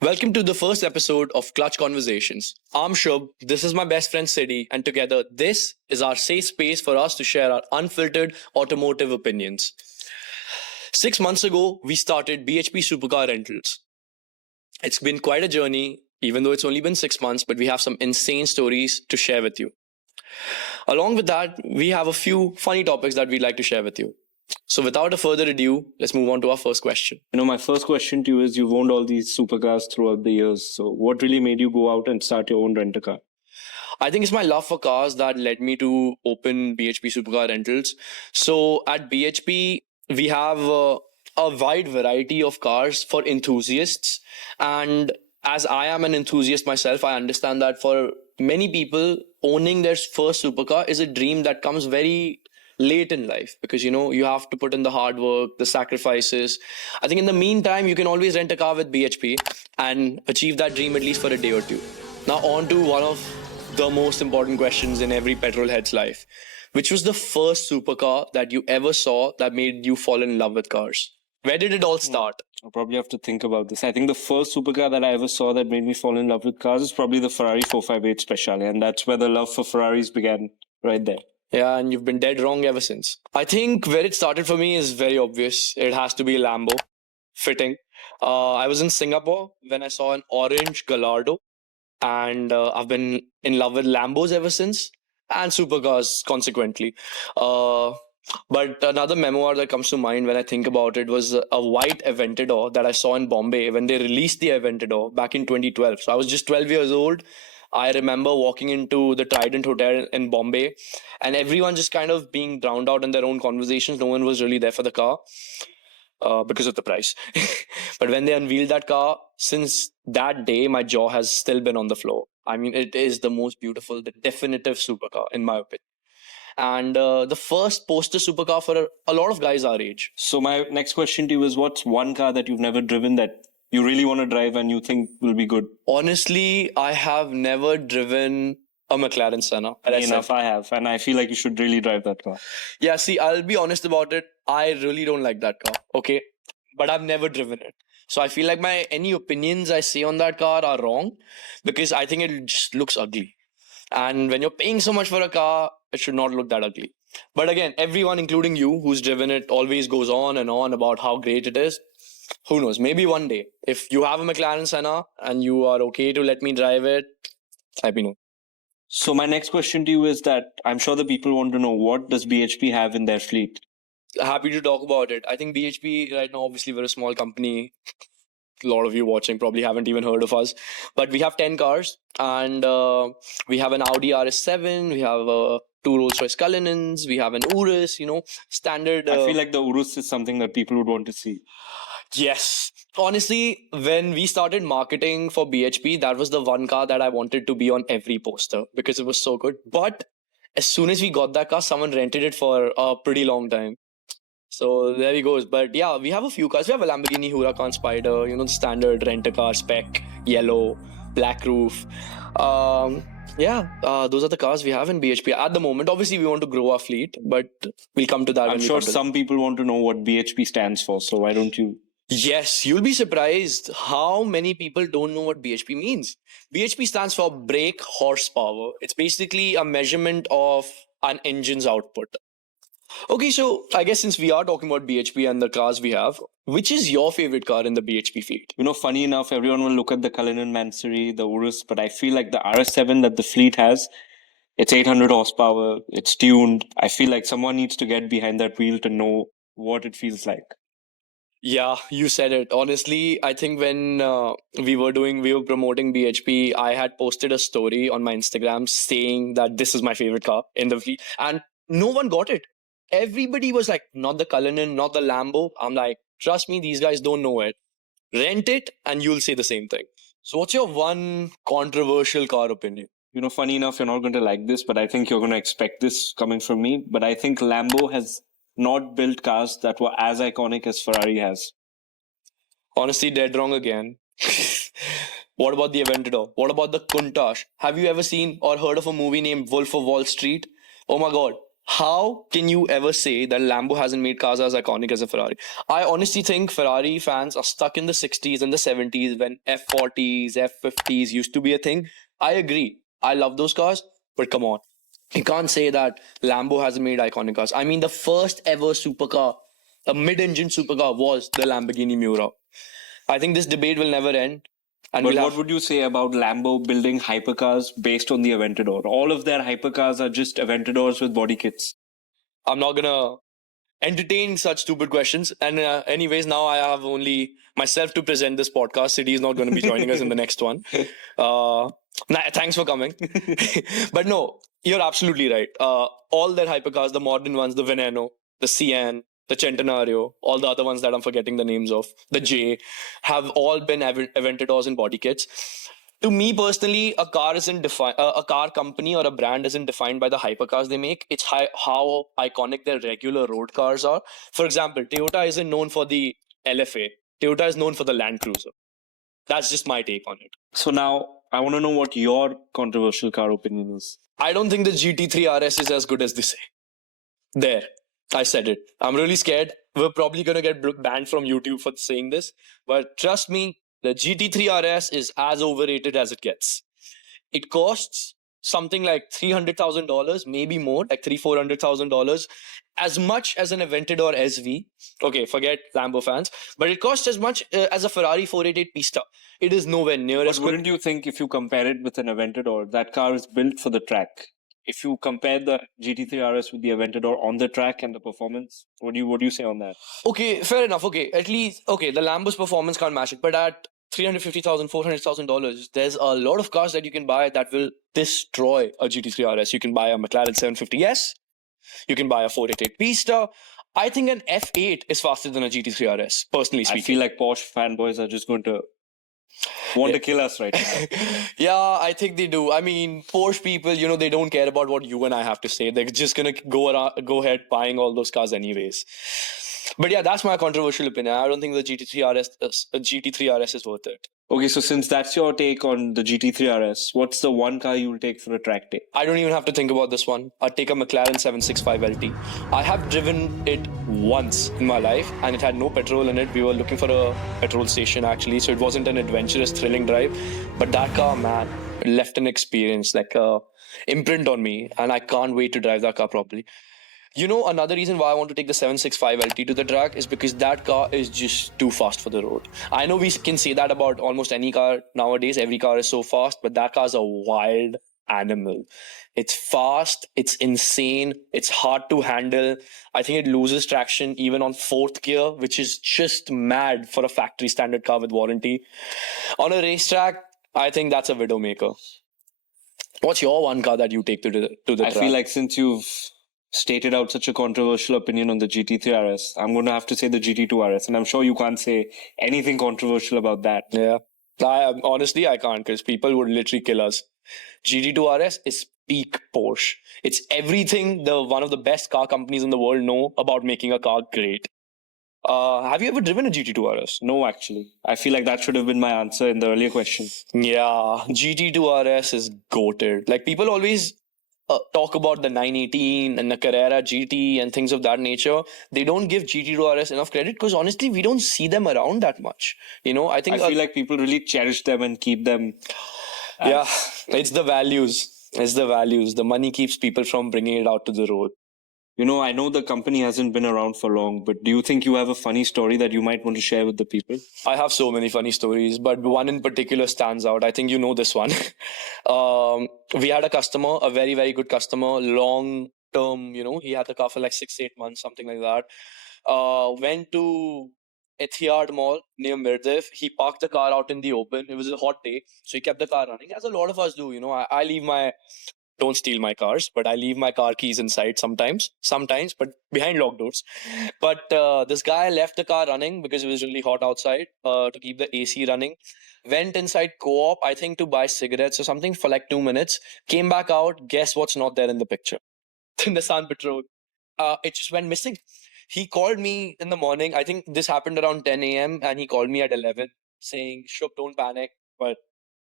Welcome to the first episode of Clutch Conversations. I'm Shub, this is my best friend Siddy, and together this is our safe space for us to share our unfiltered automotive opinions. 6 months ago, we started BHP Supercar Rentals. It's been quite a journey, even though it's only been 6 months, but we have some insane stories to share with you. Along with that, we have a few funny topics that we'd like to share with you. So without a further ado, let's move on to our first question. My first question to you is you've owned all these supercars throughout the years. So what really made you go out and start your own rent-a-car? I think it's my love for cars that led me to open BHP Supercar Rentals. So at BHP, we have a wide variety of cars for enthusiasts. And as I am an enthusiast myself, I understand that for many people, owning their first supercar is a dream that comes very late in life because you have to put in the hard work, the sacrifices. I think in the meantime, you can always rent a car with BHP and achieve that dream at least for a day or two. Now, on to one of the most important questions in every petrol head's life. Which was the first supercar that you ever saw that made you fall in love with cars? Where did it all start? I'll probably have to think about this. I think the first supercar that I ever saw that made me fall in love with cars is probably the Ferrari 458 Speciale, and that's where the love for Ferraris began, right there. Yeah, and you've been dead wrong ever since. I think where it started for me is very obvious. It has to be a Lambo. Fitting. I was in Singapore when I saw an orange Gallardo, and I've been in love with Lambos ever since, and supercars consequently. But another memoir that comes to mind when I think about it was a white Aventador that I saw in Bombay when they released the Aventador back in 2012. So I was just 12 years old. I remember walking into the Trident Hotel in Bombay and everyone just kind of being drowned out in their own conversations. No one was really there for the car because of the price. But when they unveiled that car, since that day, my jaw has still been on the floor. I mean, it is the most beautiful, the definitive supercar, in my opinion. And the first poster supercar for a lot of guys our age. So my next question to you is what's one car that you've never driven that you really want to drive and you think will be good? Honestly, I have never driven a McLaren Senna. Enough, I have. And I feel like you should really drive that car. Yeah, see, I'll be honest about it. I really don't like that car, okay? But I've never driven it. So I feel like any opinions I say on that car are wrong because I think it just looks ugly. And when you're paying so much for a car, it should not look that ugly. But again, everyone, including you, who's driven it, always goes on and on about how great it is. Who knows? Maybe one day, if you have a McLaren Senna and you are okay to let me drive it, let me know. So my next question to you is that I'm sure the people want to know, what does BHP have in their fleet? Happy to talk about it. I think BHP right now, obviously, we're a small company. A lot of you watching probably haven't even heard of us, but we have 10 cars and we have an Audi RS7, we have two Rolls-Royce Cullinans, we have an Urus, standard. I feel like the Urus is something that people would want to see. Yes. Honestly, when we started marketing for BHP, that was the one car that I wanted to be on every poster because it was so good. But as soon as we got that car, someone rented it for a pretty long time. So there he goes. But yeah, we have a few cars. We have a Lamborghini Huracan Spider, the standard rent-a-car spec, yellow, black roof. Those are the cars we have in BHP at the moment. Obviously, we want to grow our fleet, but we'll come to that. I'm sure some people want to know what BHP stands for, so why don't you? Yes, you'll be surprised how many people don't know what BHP means. BHP stands for brake horsepower. It's basically a measurement of an engine's output. Okay, so I guess since we are talking about BHP and the cars we have, which is your favorite car in the BHP fleet? Funny enough, everyone will look at the Cullinan Mansory, the Urus, but I feel like the RS7 that the fleet has, it's 800 horsepower, it's tuned. I feel like someone needs to get behind that wheel to know what it feels like. Yeah, you said it. Honestly, I think when we were promoting BHP, I had posted a story on my Instagram saying that this is my favorite car in the fleet, and no one got it. Everybody was like, not the Cullinan, not the Lambo. I'm like, trust me, these guys don't know it. Rent it and you'll say the same thing. So what's your one controversial car opinion? Funny enough, you're not going to like this, but I think you're going to expect this coming from me. But I think Lambo has not built cars that were as iconic as Ferrari has. Honestly, dead wrong again. What about the Aventador? What about the Countach? Have you ever seen or heard of a movie named Wolf of Wall Street? Oh my god. How can you ever say that Lambo hasn't made cars as iconic as a Ferrari? I honestly think Ferrari fans are stuck in the 60s and the 70s when F40s, F50s used to be a thing. I agree. I love those cars, but come on. You can't say that Lambo hasn't made iconic cars. I mean, the first ever supercar, a mid engine supercar, was the Lamborghini Miura. I think this debate will never end. And But we'll what have. would you say about Lambo building hypercars based on the Aventador? All of their hypercars are just Aventadors with body kits. I'm not gonna entertain such stupid questions. And anyways, now I have only myself to present this podcast. City is not going to be joining us in the next one. Thanks for coming. But no, you're absolutely right. All their hypercars, the modern ones, the Veneno, the Cian, the Centenario, all the other ones that I'm forgetting the names of, the J, have all been Aventadors and body kits. To me personally, a car isn't defined. A car company or a brand isn't defined by the hypercars they make. It's how iconic their regular road cars are. For example, Toyota isn't known for the LFA. Toyota is known for the Land Cruiser. That's just my take on it. So now I want to know what your controversial car opinion is. I don't think the GT3 RS is as good as they say. There, I said it. I'm really scared. We're probably going to get banned from YouTube for saying this. But trust me, the GT3 RS is as overrated as it gets. It costs something like $300,000, maybe more, like $400,000, as much as an Aventador SV. Okay, forget Lambo fans, but it costs as much as a Ferrari 488 Pista. It is nowhere near But as good. wouldn't you think if you compare it with an Aventador, that car is built for the track? If you compare the GT3 RS with the Aventador on the track and the performance, what do you say on that? Okay, fair enough. Okay, at least the Lambo's performance can't match it, but at $350,000, $400,000, there's a lot of cars that you can buy that will destroy a GT3 RS. You can buy a McLaren 750S. You can buy a 488 Pista. I think an F8 is faster than a GT3 RS, personally speaking. I feel like Porsche fanboys are just going to want to kill us right now. Yeah, I think they do. I mean, Porsche people, they don't care about what you and I have to say. They're just going to go ahead buying all those cars anyways. But yeah, that's my controversial opinion. I don't think the GT3 RS is worth it. Okay, so since that's your take on the GT3 RS, what's the one car you will take for a track day? I don't even have to think about this one. I'd take a McLaren 765 LT. I have driven it once in my life and it had no petrol in it. We were looking for a petrol station actually, so it wasn't an adventurous, thrilling drive. But that car, man, left an experience, like a imprint on me, and I can't wait to drive that car properly. Another reason why I want to take the 765 LT to the track is because that car is just too fast for the road. I know we can say that about almost any car nowadays. Every car is so fast, but that car is a wild animal. It's fast, it's insane, it's hard to handle. I think it loses traction even on fourth gear, which is just mad for a factory standard car with warranty. On a racetrack, I think that's a widowmaker. What's your one car that you take to the track? I feel like since you've stated out such a controversial opinion on the GT3 RS, I'm going to have to say the GT2 RS, and I'm sure you can't say anything controversial about that. Yeah. Honestly, I can't, because people would literally kill us. GT2 RS is peak Porsche. It's everything one of the best car companies in the world know about making a car great. Have you ever driven a GT2 RS? No, actually. I feel like that should have been my answer in the earlier question. Yeah, GT2 RS is goated. Like, people always talk about the 918 and the Carrera GT and things of that nature. They don't give GT2 RS enough credit because honestly, we don't see them around that much. I think I feel like people really cherish them and keep them. Yeah, it's the values. It's the values. The money keeps people from bringing it out to the road. I know the company hasn't been around for long, but do you think you have a funny story that you might want to share with the people? I have so many funny stories, but one in particular stands out. I think you know this one. We had a customer, a very, very good customer, long term, he had the car for like 6-8 months, something like that. Went to Etihad Mall near Mirdev. He parked the car out in the open. It was a hot day, so he kept the car running, as a lot of us do. I leave don't steal my cars, but I leave my car keys inside sometimes, but behind locked doors. But this guy left the car running because it was really hot outside to keep the AC running. Went inside Co-op, I think, to buy cigarettes or something for like 2 minutes. Came back out. Guess what's not there in the picture? The Nissan Patrol. It just went missing. He called me in the morning. I think this happened around 10 a.m. and he called me at 11 saying, Shubh, don't panic, but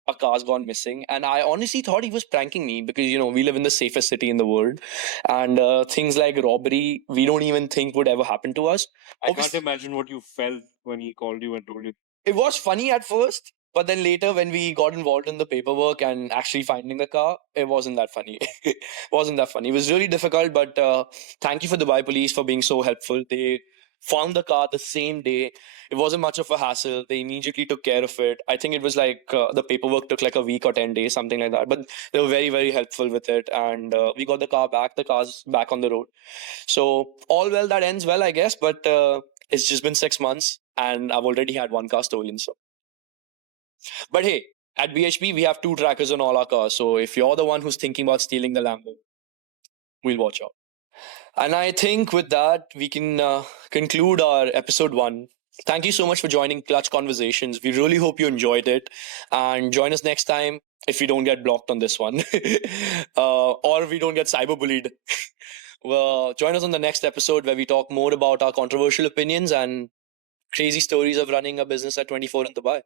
a car's gone missing, and I honestly thought he was pranking me because we live in the safest city in the world, and things like robbery we don't even think would ever happen to us. I can't Obviously, imagine what you felt when he called you and told you. it was funny at first, but then later when we got involved in the paperwork and actually finding the car, it wasn't that funny. It wasn't that funny. It was really difficult, but thank you for Dubai police for being so helpful. They found the car the same day. It wasn't much of a hassle. They immediately took care of it. I think it was like the paperwork took like a week or 10 days, something like that, but they were very, very helpful with it, and we got the car back. The car's back on the road. So all well that ends well, I guess, but it's just been 6 months and I've already had one car stolen. So, but hey, at BHP we have two trackers on all our cars. So if you're the one who's thinking about stealing the Lambo, we'll watch out. And I think with that we can conclude our episode 1. Thank you so much for joining Clutch Conversations. We really hope you enjoyed it, and join us next time if we don't get blocked on this one, or we don't get cyberbullied. Well, join us on the next episode where we talk more about our controversial opinions and crazy stories of running a business at 24 in Dubai.